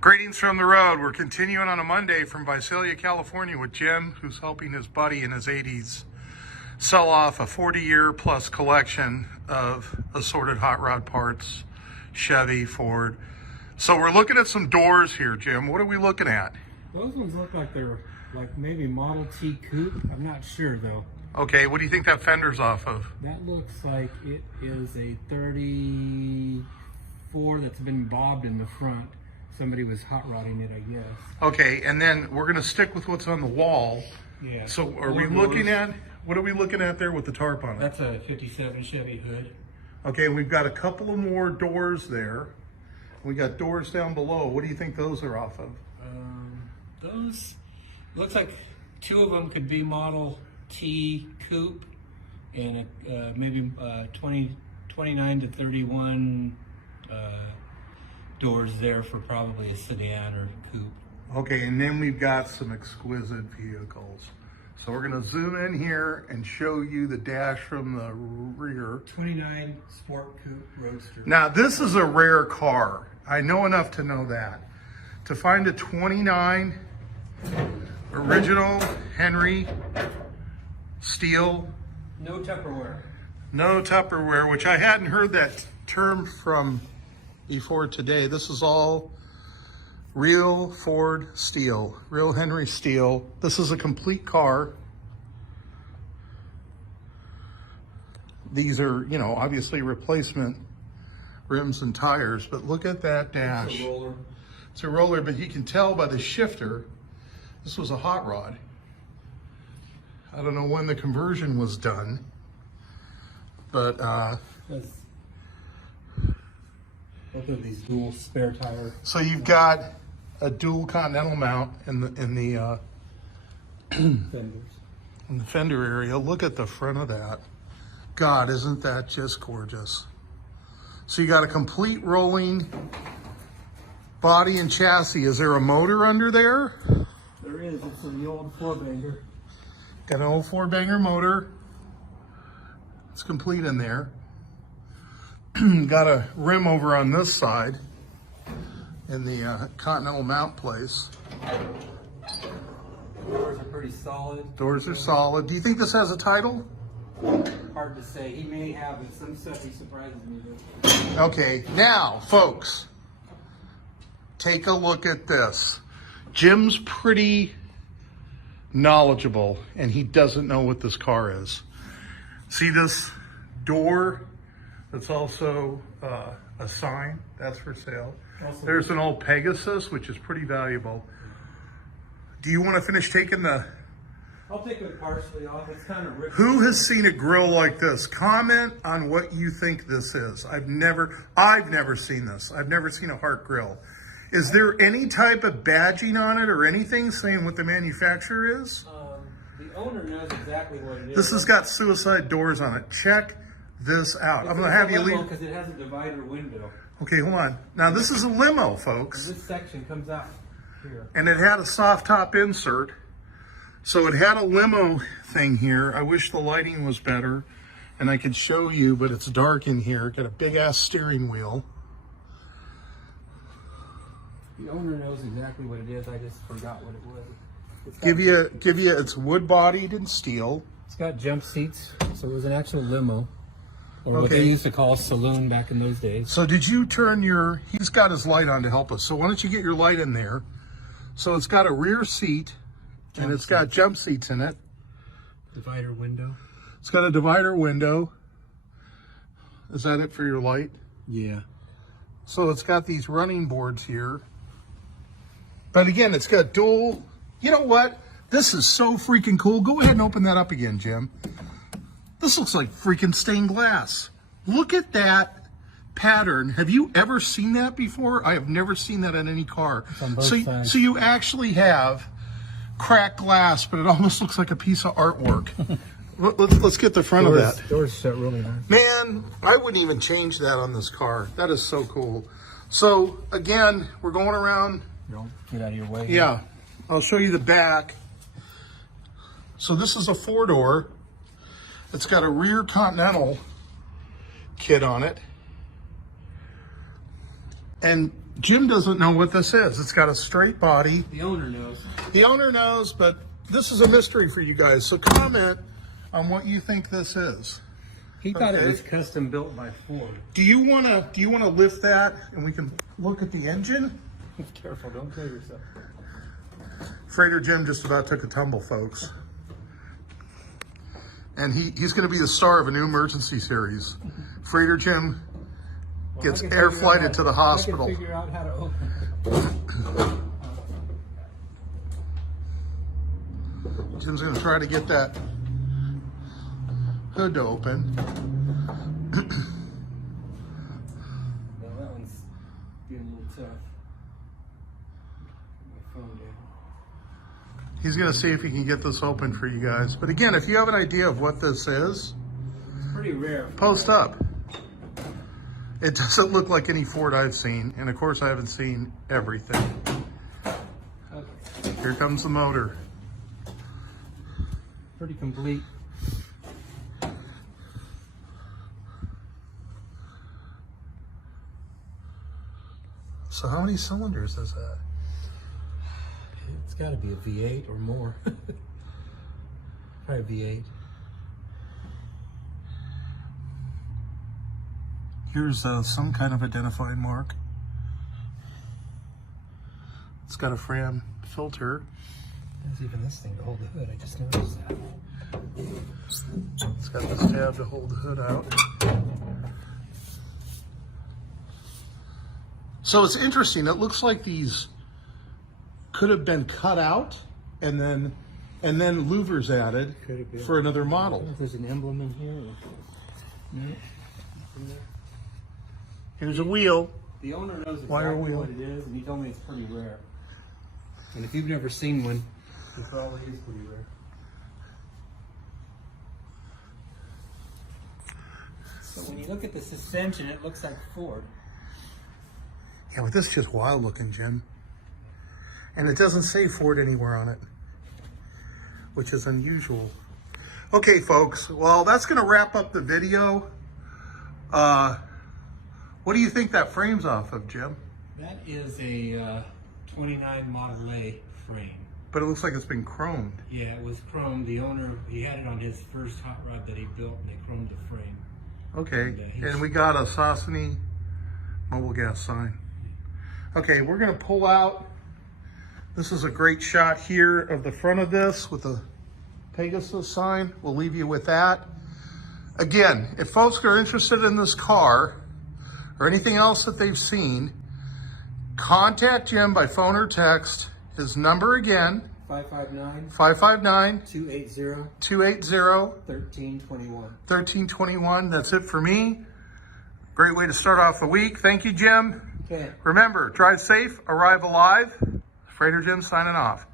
Greetings from the road. We're continuing on a Monday from Visalia, California with Jim, who's helping his buddy in his 80s sell off a 40-year plus collection of assorted hot rod parts, Chevy, Ford. So we're looking at some doors here, Jim. What are we looking at? Those ones look like they're like maybe Model T coupe. I'm not sure though. Okay, what do you think that fender's off of? That looks like it is a 34 that's been bobbed in the front. Somebody was hot rodding it, I guess. Okay, and then we're gonna stick with what's on the wall. Yeah. So are we looking at, what are we looking at there with the tarp on it? That's a 57 Chevy hood. Okay, we've got a couple of more doors there. We got doors down below. What do you think those are off of? Those, looks like two of them could be Model T coupe and maybe 29 to 31 doors there for probably a sedan or coupe. Okay, and then we've got some exquisite vehicles. So we're gonna zoom in here and show you the dash from the rear. 29 Sport Coupe Roadster. Now this is a rare car. I know enough to know that. To find a 29 original Henry steel, No Tupperware. no Tupperware, which I hadn't heard that term from before today. This is all real Ford steel, real Henry steel. This is a complete car. These are, you know, obviously replacement rims and tires, but look at that dash. It's a roller. It's a roller, but you can tell by the shifter, this was a hot rod. I don't know when the conversion was done, but Both of these dual spare tire. so you've got a dual continental mount in the fenders. in the fender area. Look at the front of that. God, isn't that just gorgeous? So you got a complete rolling body and chassis. Is there a motor under there? There is. It's the old four-banger. Got an old four-banger motor. It's complete in there. Got a rim over on this side in the continental mount place. Doors are pretty solid. Doors are solid. Do you think this has a title? Hard to say. He may have it. Some stuff he surprises me with. Okay, now, folks, take a look at this. Jim's pretty knowledgeable, and he doesn't know what this car is. See this door? That's also a sign. That's for sale. There's an old Pegasus, which is pretty valuable. Do you want to finish taking the... I'll take it partially off. It's kind of rich. Who has seen a grill like this? Comment on what you think this is. I've never seen this. I've never seen a Hart grill. Is there any type of badging on it or anything saying what the manufacturer is? The owner knows exactly what it is. This has got suicide doors on it. Check this out. I'm going to have you leave. Because it has a divider window. Okay, hold on. Now this is a limo, folks. This section comes out here. And it had a soft top insert. So it had a limo thing here. I wish the lighting was better and I could show you, but it's dark in here. Got a big ass steering wheel. The owner knows exactly what it is. I just forgot what it was. Give you, it's wood bodied and steel. It's got jump seats, so it was an actual limo. Or what Okay. they used to call a saloon back in those days. So did you turn your, he's got his light on to help us. So why don't you get your light in there? So it's got a rear seat and it's got jump seats in it. Divider window. It's got a divider window. Is that it for your light? Yeah. So it's got these running boards here. But again, it's got dual, you know what? This is so freaking cool. Go ahead and open that up again, Jim. This looks like freaking stained glass. Look at that pattern. Have you ever seen that before? I have never seen that on any car. On both sides. So you actually have cracked glass, but it almost looks like a piece of artwork. Let's get the front of that. Doors shut really nice. Man, I wouldn't even change that on this car. That is so cool. So again, we're going around. Don't get out of your way. Yeah, I'll show you the back. So this is a 4-door. It's got a rear Continental kit on it. And Jim doesn't know what this is. It's got a straight body. The owner knows. The owner knows, but this is a mystery for you guys. So comment on what you think this is. He thought Okay. it was custom built by Ford. Do you wanna lift that and we can look at the engine? Careful, don't kill yourself. Freighter Jim just about took a tumble, folks. And he's gonna be the star of a new emergency series. Freighter Jim gets air flighted to the hospital. I can figure out how to open it. Jim's gonna try to get that hood to open. Well, that one's being a little tough. Put my phone down. He's gonna see if he can get this open for you guys. But again, if you have an idea of what this is, It's pretty rare. post up. It doesn't look like any Ford I've seen, and of course I haven't seen everything. Okay. Here comes the motor. Pretty complete. So how many cylinders is that? It's got to be a V8 or more. Probably V8. Here's some kind of identifying mark. It's got a Fram filter. There's even this thing to hold the hood. I just noticed that. It's got this tab to hold the hood out. So it's interesting. It looks like these could have been cut out and then louvers added Could have been. for another I don't model. know if there's an emblem in here. No. Here's a wheel. The owner knows Wire exactly wheel. what it is, and he told me it's pretty rare. And if you've never seen one, it probably is pretty rare. So when you look at the suspension, it looks like Ford. Yeah, but this is just wild looking, Jim. And it doesn't say Ford anywhere on it, which is unusual. Okay, folks. Well, that's going to wrap up the video. What do you think that frame's off of, Jim? That is a 29 Model A frame. But it looks like it's been chromed. Yeah, it was chrome. The owner, he had it on his first hot rod that he built, and they chromed the frame. Okay, Yeah, and we got a Saucony mobile gas sign. Okay, we're gonna pull out. This is a great shot here of the front of this with the Pegasus sign. We'll leave you with that. Again, if folks are interested in this car or anything else that they've seen, contact Jim by phone or text. His number again, 559 559-280-1321. 280 1321. That's it for me. Great way to start off the week. Thank you, Jim. Okay. Remember, drive safe, arrive alive. Freighter Jim signing off.